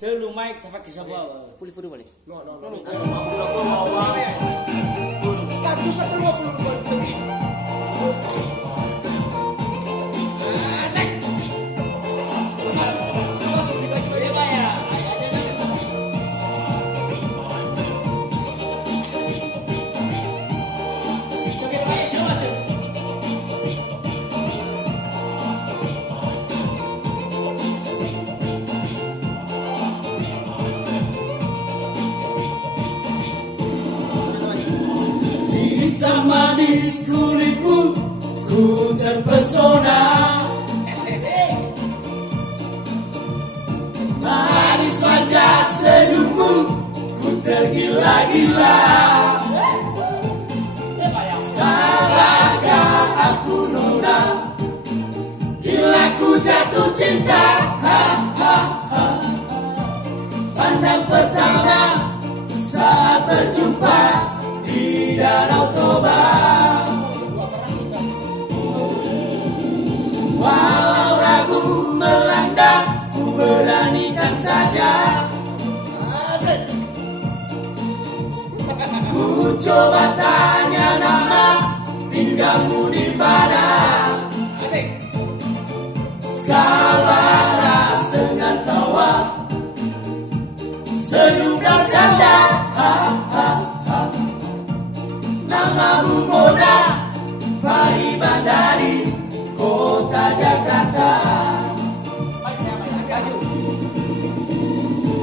Teu lumai tapak kisah bawa. Fully boleh. No. Aku mau Status satu dua puluh kunci. Asik. Masuk dibagi Dia bayar. Joget baik Jawa tuh. Hitam manis kulitmu, ku terpesona. Manis manja senyummu, ku tergila-gila. Salahkah aku nona, bila ku jatuh cinta? Pandang pertama saat berjumpa di Danau Toba. Walau ragu melanda, ku beranikan saja. Ku coba tanya nama, tinggalmu di mana? Kau balas dengan tawa, senyum dan canda. Namamu Mona, Fahri Bandari, kota Jakarta.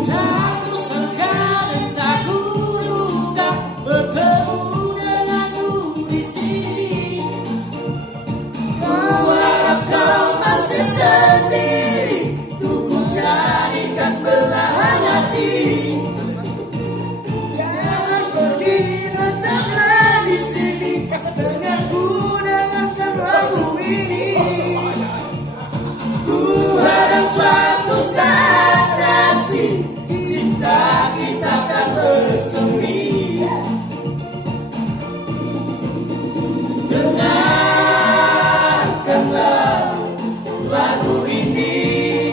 Tak kusangka dan tak kuduga bertemu denganmu di sini. Ku harap kau masih sendiri, tuh ku jadikan belahan hati. Jangan pergi, tetaplah di sini, denganku dengarkan lagu ini. Ku harap suatu saat nanti cinta kita akan bersemi. Dengarkanlah lagu ini,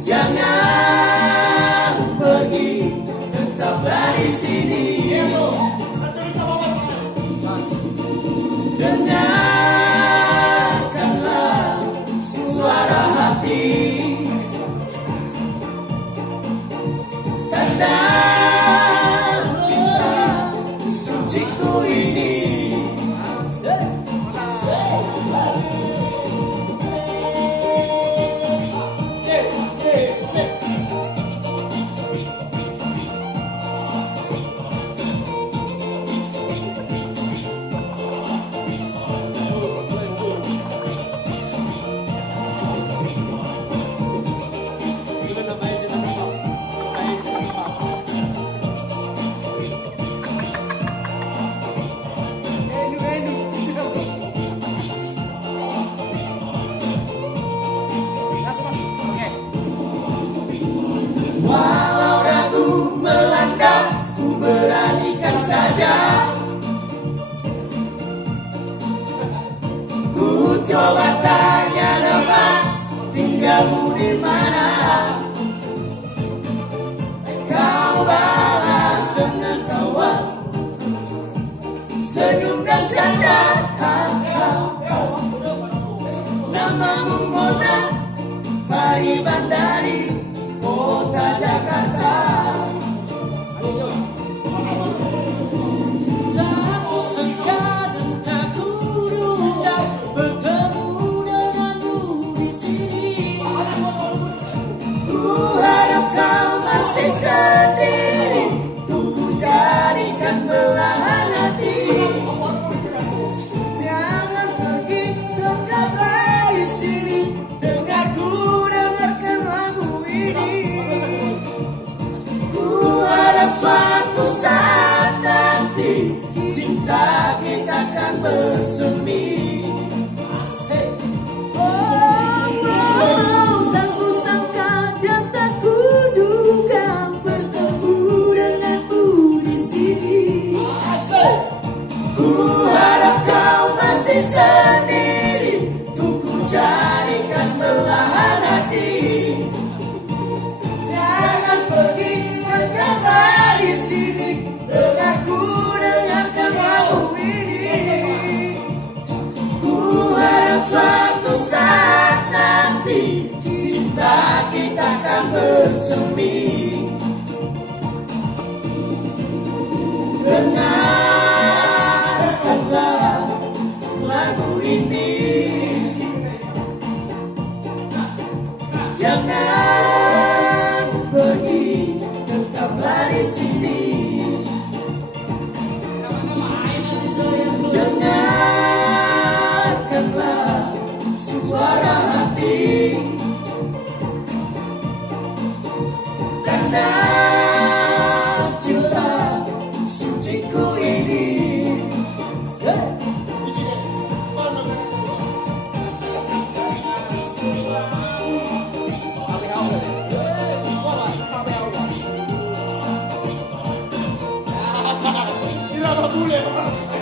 jangan pergi, tetaplah di sini. Dengarkanlah suara hati, tanda cinta suciku ini. Walau ragu melanda, ku beranikan saja. Ku coba tanya nama, tinggalmu di mana? Kau balas dengan tawa, senyum dan canda. Namamu Mona, Fahri Bandari, kota Jakarta. Tak kusangka dan tak kuduga bertemu denganmu di sini. Ku harap kau masih sendiri, tuh ku jadikan belahan hati. Jangan pergi, tetaplah di sini, dengarku dengarkan lagu ini. Ku harap suatu saat nanti cinta kita akan bersemi. Tak kusangka dan tak kuduga bertemu denganmu di sini. Ku harap kau masih sendiri, tuh ku jadikan belahan hati. hati, cinta kita kan bersemi. Dengarkanlah lagu ini, jangan pergi, tetaplah di sini. Dengarkanlah suara hati, tanda cinta suciku ini. Tidak boleh.